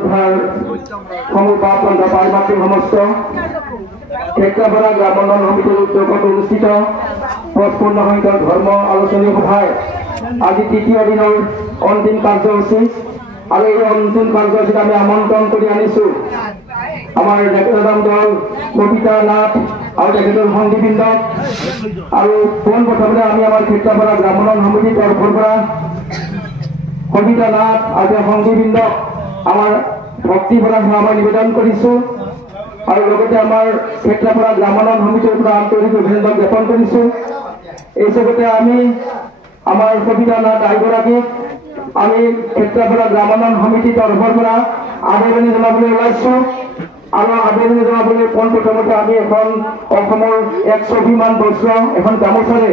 উদ্ধাৰ সমুপাপন্থা পাৰিমাত্ৰিক সমস্ত ক্ষেত্ৰাপাড়া গ্ৰামোন্নয়ন সমিতিৰ উদ্যোগত অনুষ্ঠিত 55 সংখ্যক ধৰ্ম আলোচনী সভায় আজি তৃতীয় দিনৰ অন্তিম কাৰ্যসূচী আৰু এই অন্তিম কাৰ্যসূচীত আমি আমন্ত্ৰণ কৰি আনিছো আমাৰ নেতাদাম দল কবিতা নাথ আৰু তেখেতৰ সংগীবৃন্দ আৰু পোনপ্ৰথমে আমি আমাৰ ক্ষেত্ৰাপাড়া গ্ৰামোন্নয়ন সমিতিৰ তৰফৰ পৰা কবিতা নাথ আৰু সংগীবৃন্দ আমাৰ ভক্তিভৰা সেৱা নিবেদন কৰিছো আৰু লগতে আমাৰ ক্ষেত্ৰাপাড়া গ্ৰামোন্নয়ন সমিতিৰ পৰা আন্তৰিক অভিনন্দন জ্ঞাপন কৰিছো। এই চবতে আমি আমাৰ কবিতা নাথ আইগৰাকীক আমি ক্ষেত্ৰাপাড়া গ্ৰামোন্নয়ন সমিতিৰ তৰফৰ পৰা আদৰণি জনাবলৈ ওলাইছো আৰু আদৰণি জনাবলৈ পোনপ্ৰথমতে আমি এখন অসমৰ 120মান বৰ্ষ এখন গামোচাৰে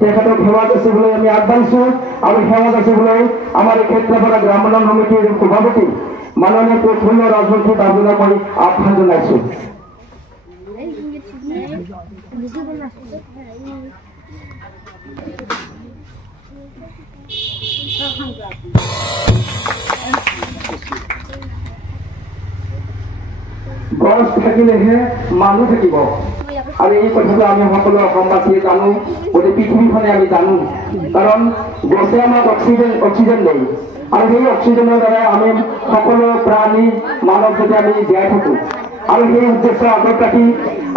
তেখেতক সেৱা যাচিবলৈ আমি আগবাঢ়িছো আৰু সেৱা যাচিবলৈ আমাৰ ক্ষেত্ৰাপাড়া গ্ৰামোন্নয়ন সমিতিৰ সভাপতি মাননীয় প্ৰফুল্ল ৰাজবংশী বাবুলৈ মই আহ্বান জনাইছো। গছ থাকিলেহে মানুহ থাকিব আৰু এই কথাটো আমি সকলো অসমবাসীয়ে জানো গোটেই পৃথিৱীখনে আমি জানো কাৰণ গছে আমাক অক্সিজেন দিয়ে আৰু সেই অক্সিজেনৰ দ্বাৰা আমি সকলো প্ৰাণী মানৱ যদি আমি জীয়াই থাকো আৰু সেই উদ্দেশ্য আগত ৰাখি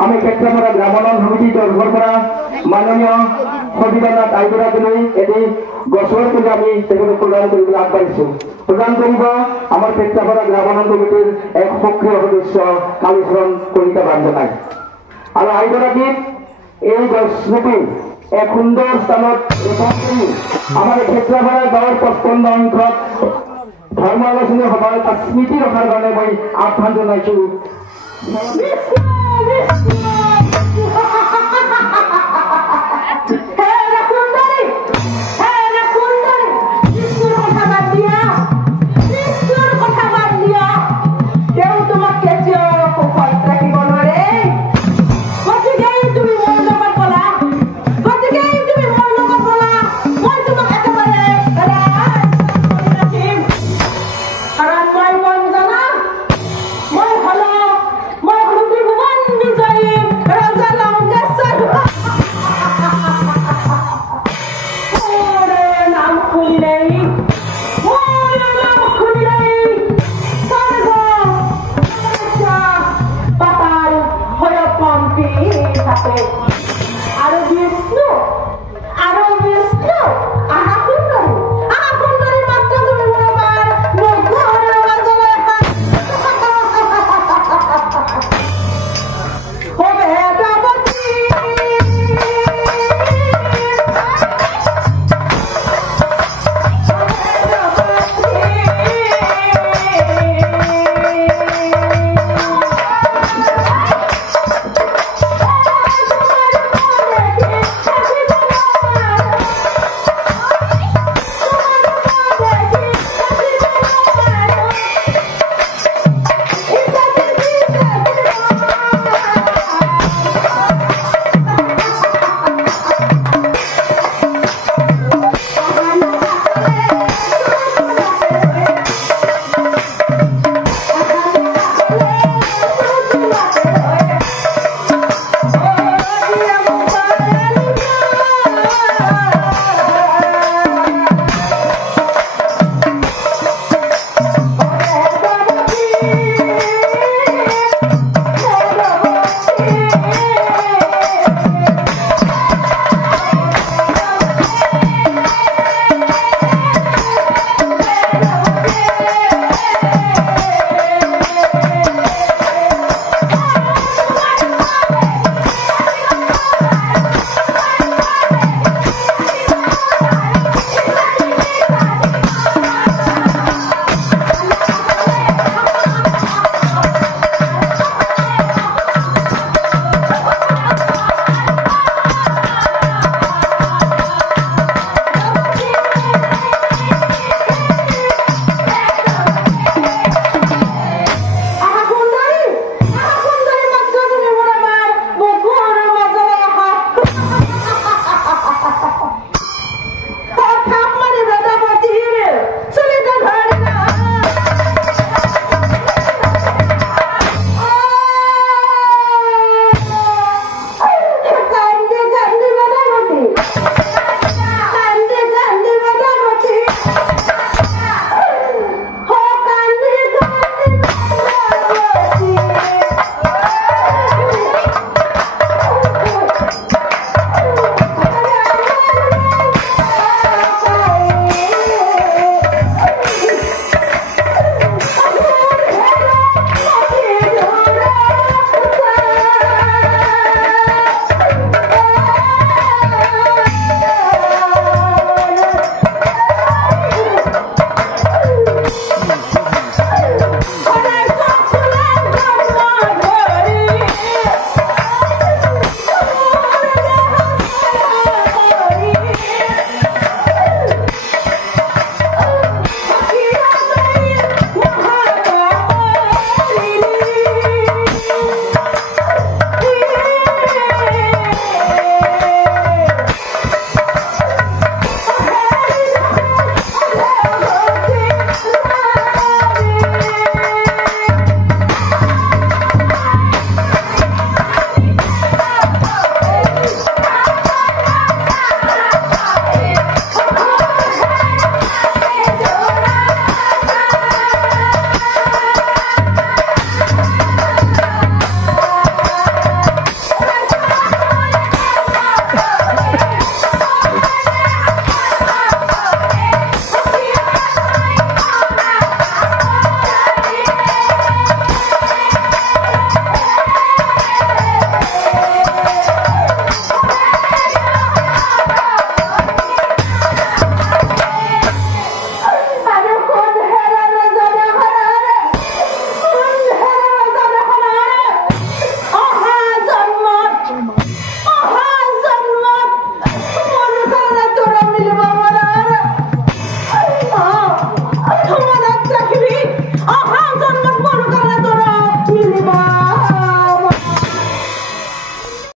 আমি ক্ষেত্ৰাপাড়া গ্ৰামোন্নয়ন সমিতিৰ তৰফৰ পৰা মাননীয় কবিতা নাথ আইগৰাকীলৈ এটি গছৰ পুলি আমি তেখেতক প্ৰদান কৰিবলৈ আগবাঢ়িছো। প্ৰদান কৰিব আমাৰ ক্ষেত্ৰাপাড়া গ্ৰামোন্নয়ন কমিটিৰ এক সক্ৰিয় সদস্য কালীচৰণ কলিতা বাঞ্জনাই আৰু আইগৰাকীক এই গছপুলি এক সুন্দৰ স্থানত ৰোপণ কৰি আমাৰ ক্ষেত্ৰাপাড়া গাঁৱৰ 55 সংখ্যক ধৰ্ম আলোচনী সভাৰ স্মৃতি ৰখাৰ কাৰণে মই আহ্বান জনাইছো।